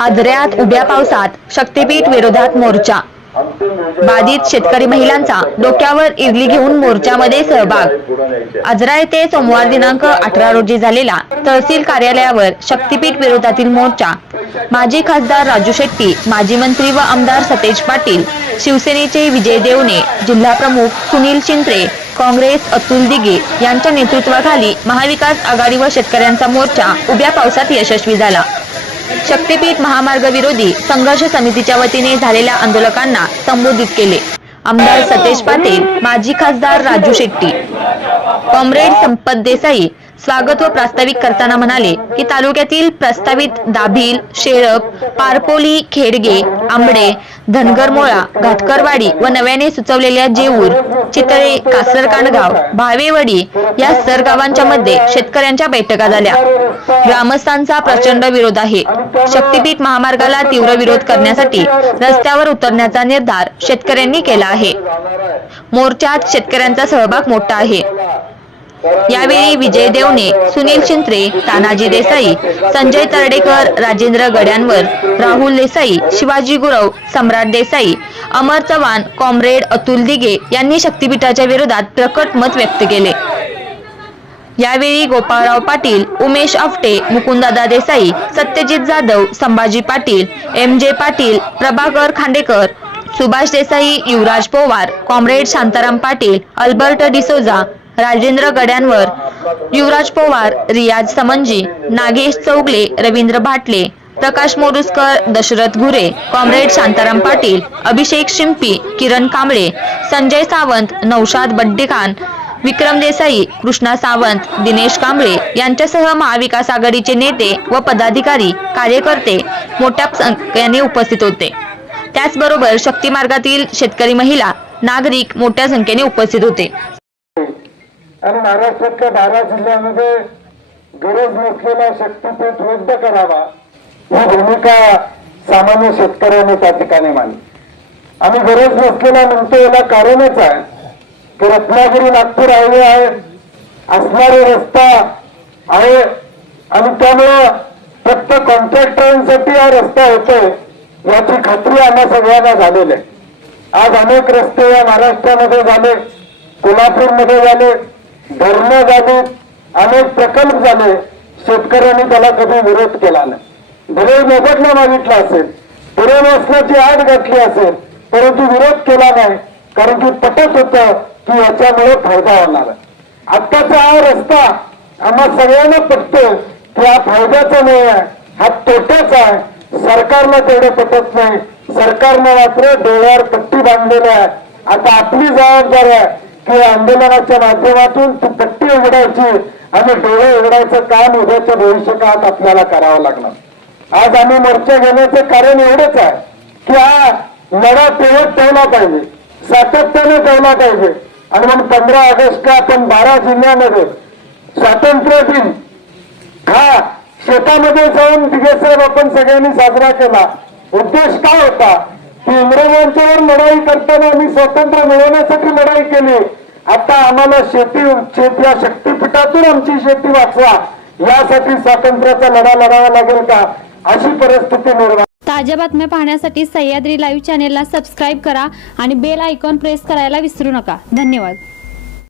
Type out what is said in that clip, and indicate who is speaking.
Speaker 1: आजऱ्यात उभ्या पावसात शक्तीपीठ विरोधात मोर्चा. बाधित शेतकरी महिलांचा डोक्यावर इडली घेऊन मोर्चामध्ये सहभाग. आजरा येथे सोमवार दिनांक अठरा रोजी झालेला तहसील कार्यालयावर शक्तीपीठ विरोधातील मोर्चा. माजी खासदार राजू शेट्टी माजी मंत्री व आमदार सतेज पाटील शिवसेनेचे विजय देवणे जिल्हा प्रमुख सुनील चिंत्रे काँग्रेस अतुल दिगे यांच्या नेतृत्वाखाली महाविकास आघाडी व शेतकऱ्यांचा मोर्चा उभ्या पावसात यशस्वी झाला. शक्तीपीठ महामार्ग विरोधी संघर्ष समितीच्या वतीने झालेल्या आंदोलकांना संबोधित केले. आमदार सतेज पाटील माजी खासदार राजू शेट्टी. कॉम्रेड संपत देसाई स्वागत व प्रास्ताविक करताना म्हणाले की तालुक्यातील प्रस्तावित दाभिल शेळप पारपोली खेडगे आंबडे धनगरमोळा घाटकरवाडी व नव्याने सुचवलेल्या जेऊर चितळे कासरकांडगाव भावेवडी या सर गावांच्या मध्ये शेतकऱ्यांच्या बैठका झाल्या. ग्रामस्थांचा प्रचंड विरोध आहे. शक्तीपीठ महामार्गाला तीव्र विरोध करण्यासाठी रस्त्यावर उतरण्याचा निर्धार शेतकऱ्यांनी केला आहे. मोर्चात शेतकऱ्यांचा सहभाग मोठा आहे. यावेळी विजय देवणे सुनील शिंत्रे तानाजी देसाई संजय तरडेकर राजेंद्र गड्यांवर राहुल देसाई शिवाजी गुरव सम्राट देसाई अमर चव्हाण कॉम्रेड अतुल दिगे यांनी शक्तीपीठाच्या विरोधात प्रकट मत व्यक्त केले. यावेळी Gopalrao Patil Umesh Apte Mukundada Desai Satyajit Jadhav Sambhaji Patil M J Patil Prabhakar Khandekar Subhash Desai Yuvraj Powar comrade Shantaram Patil Albert D'Souza Rajendra Gadyanvar Yuvraj Pawar Riyaz Samanji Nagesh Chougale Ravindra भाटले प्रकाश Moruskar Dashrath Ghure comrade Shantaram Patil Abhishek Shimpi Kiran Kamble Sanjay Sawant Naushad Baddekhan Vikram Desai Krishna Sawant Dinesh Kamble यांच्यासह महाविकास आघाडीचे नेते व पदाधिकारी कार्यकर्ते मोठ्या संख्येने उपस्थित होते. त्याचबरोबर शक्ती मार्गातील शेतकरी महिला नागरिक मोठ्या संख्येने उपस्थित होते.
Speaker 2: आणि महाराष्ट्रातल्या बारा जिल्ह्यामध्ये गरज नसलेला शक्तीपीठ रद्द करावा. ही भूमिका सामान्य शेतकऱ्यांनी त्या ठिकाणी मांडली. आम्ही गरज नसलेला म्हणतो याला कारणच आहे की रत्नागिरी नागपूर हायवे आहे असणारे रस्ता आहे आणि त्यामुळं फक्त कॉन्ट्रॅक्टरांसाठी हा रस्ता होतोय याची खात्री आम्हा सगळ्यांना झालेली आहे. आज अनेक रस्ते या महाराष्ट्रामध्ये झाले कोल्हापूरमध्ये झाले धरणं झाली अनेक प्रकल्प झाले शेतकऱ्यांनी त्याला कधी विरोध केला नाही. भले मोबदला मागितला असेल पुरे नसल्याची आड घातली असेल परंतु विरोध केला नाही कारण की पटत होतं की याच्यामुळे फायदा होणार आत्ताचा हा रस्ता आम्हा सगळ्यांना पटतोय की हा फायद्याचा नाही आहे हा तोट्याचा आहे. सरकारला तेवढं पटत नाही. सरकारनं मात्र डोळ्यावर पट्टी बांधलेली आहे. आता आपली जबाबदारी आहे या आंदोलनाच्या माध्यमातून ती पट्टी उघडायची आणि डोळे उघडायचं काम उद्याच्या भविष्य काळात आपल्याला करावं लागणार. आज आम्ही मोर्चा घेण्याचं कारण एवढंच आहे की हा लढा तेवढ ठेवला पाहिजे सातत्याने ठेवला पाहिजे. आणि मग पंधरा ऑगस्टला आपण बारा जिल्ह्यामध्ये स्वातंत्र्य दिन हा शेतामध्ये जाऊन दिगेसाहेब आपण सगळ्यांनी साजरा केला. उद्देश काय होता? की इंग्रजांच्यावर लढाई करताना आम्ही स्वातंत्र्य मिळवण्यासाठी लढाई केली. आता आम्हाला शेती शेती या शक्तीपीठातून आमची शेती वाचवा. यासाठी स्वातंत्र्याचा लढा लढावा लागेल का? अशी परिस्थिती निर्माण
Speaker 3: ताज्या बातम्या पाहण्यासाठी सह्याद्री लाईव्ह चॅनेलला सबस्क्राईब करा आणि बेल आयकॉन प्रेस करायला विसरू नका. धन्यवाद.